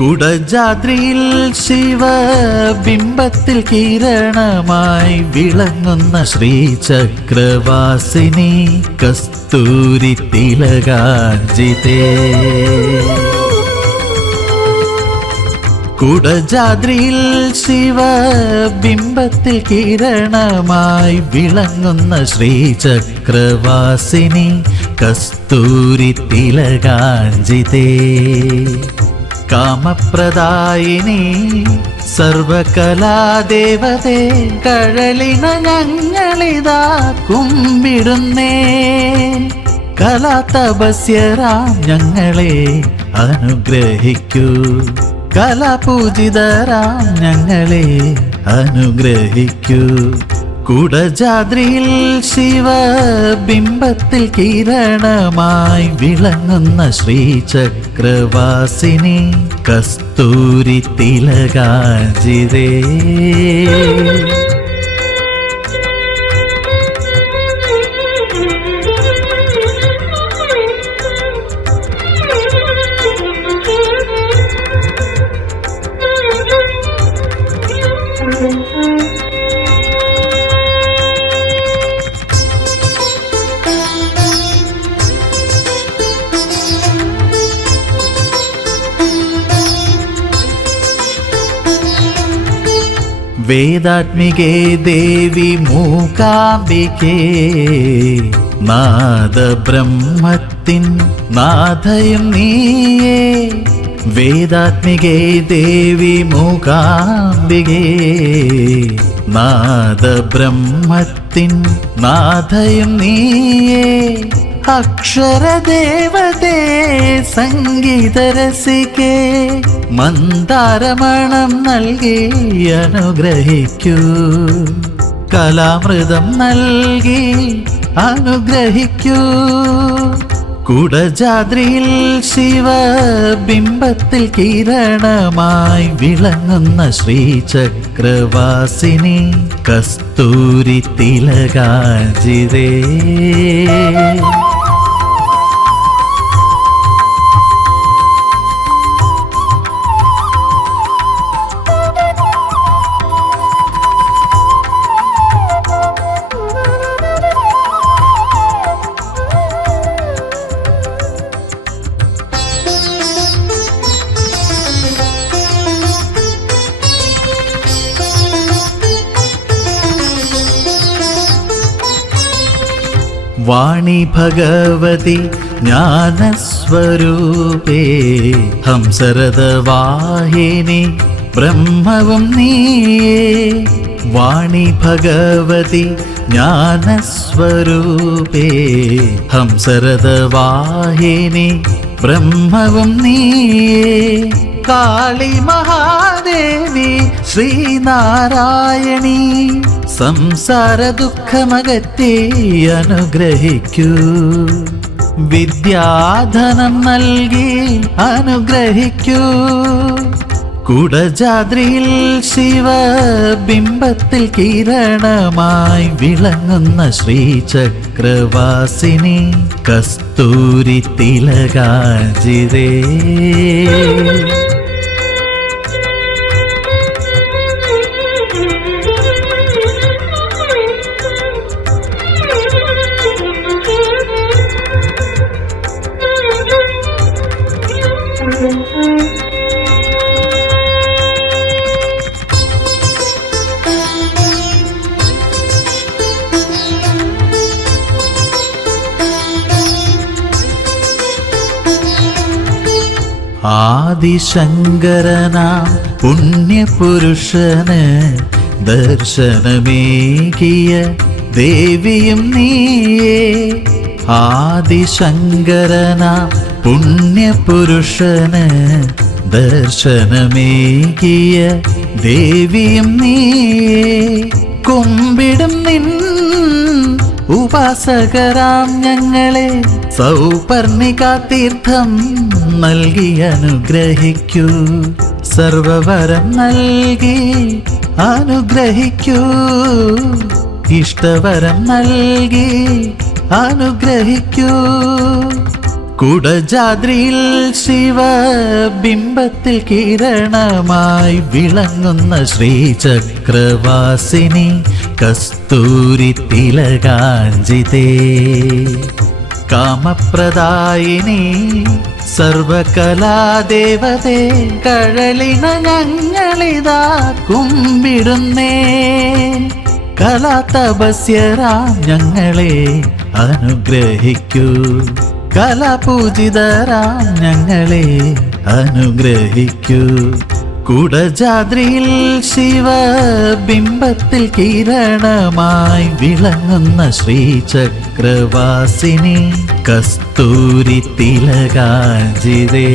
കുടജാദ്രിയിൽ ശിവബിംബത്തിൽ കിരണമായി വിളങ്ങുന്ന ശ്രീചക്രവാസിനി കസ്തൂരി തിലകാഞ്ചിതേ. കുടജാദ്രിയിൽ ശിവബിംബത്തിൽ കിരണമായി വിളങ്ങുന്ന ശ്രീചക്രവാസിനി കസ്തൂരി തിലകാഞ്ചിതേ. കാമപ്രദായിനി സർവകലാദേവതേ കഴലിന ഞങ്ങളിതാ കുമ്പിടുന്നേ. കലാതപസ്യരാം ഞങ്ങളെ അനുഗ്രഹിക്കൂ. കലാപൂജിതരാം ഞങ്ങളെ അനുഗ്രഹിക്കൂ. കുടജാദ്രിയിൽ ശിവബിംബത്തിൽ കിരണമായി വിളങ്ങുന്ന ശ്രീചക്രവാസിനി കസ്തൂരി തിലകാഞ്ചിരേ വേദാത്മികേ ദേവി മൂകാംബികേ. നാദബ്രഹ്മത്തിൻ നാഥയും നീയേ. വേദാത്മികേ ദേവി മൂകാംബികേ. നാദബ്രഹ്മത്തിൻ നാഥയും നീയേ. അക്ഷരദേവതേ സംഗീതരസികേ മന്ദാരമണം നൽകി അനുഗ്രഹിക്കൂ. കലാമൃതം നൽകി അനുഗ്രഹിക്കൂ. കുടജാദ്രിയിൽ ശിവബിംബത്തിൽ കിരണമായി വിളങ്ങുന്ന ശ്രീചക്രവാസിനി കസ്തൂരി തിലകാഞ്ചിരേ വാണി ഭഗവതി ജ്ഞാനസ്വരൂപേ ഹംസരഥവാഹിനി ബ്രഹ്മവും നീയേ വാണി ഭഗവതി ജ്ഞാനസ്വരൂപേ ഹംസരഥവാഹിനി ബ്രഹ്മവും നീയേ. കാളി മഹാദേവി ശ്രീനാരായണി. സംസാര ദുഃഖമകറ്റി അനുഗ്രഹിക്കൂ. വിദ്യാധനം നൽകി അനുഗ്രഹിക്കൂ. കുടജാദ്രിയിൽ ശിവബിംബത്തിൽ കിരണമായി വിളങ്ങുന്ന ശ്രീചക്രവാസിനി കസ്തൂരി തിലകാഞ്ചിരേ ആദിശങ്കരനാം പുണ്യപുരുഷന് ദർശനമേകിയ ദേവിയും നീയേ. ആദിശങ്കരന പുണ്യപുരുഷന് ദർശനമേകിയ ദേവിയും നീയേ. കുമ്പിടും നിൻ ഉപാസകരാം ഞങ്ങളെ സൗപർണിക തീർത്ഥം നൽകി അനുഗ്രഹിക്കൂ. സർവവരം നൽകി അനുഗ്രഹിക്കൂ. ഇഷ്ടവരം നൽകി അനുഗ്രഹിക്കൂ. കുടജാദ്രിയിൽ ശിവബിംബത്തിൽ കിരണമായി വിളങ്ങുന്ന ശ്രീചക്രവാസിനി കസ്തൂരി തിലകാഞ്ചിതേ കാമപ്രദായിനി സർവകലാദേവതേ കഴലിന ഞങ്ങളിതാ കുമ്പിടുന്നേ. കലാതപസ്യരാം ഞങ്ങളെ അനുഗ്രഹിക്കൂ. കലാപൂജിതരാം ഞങ്ങളെ അനുഗ്രഹിക്കൂ. കുടജാദ്രിയിൽ ശിവബിംബത്തിൽ കിരണമായി വിളങ്ങുന്ന ശ്രീചക്രവാസിനി കസ്തൂരി തിലകാഞ്ചിതേ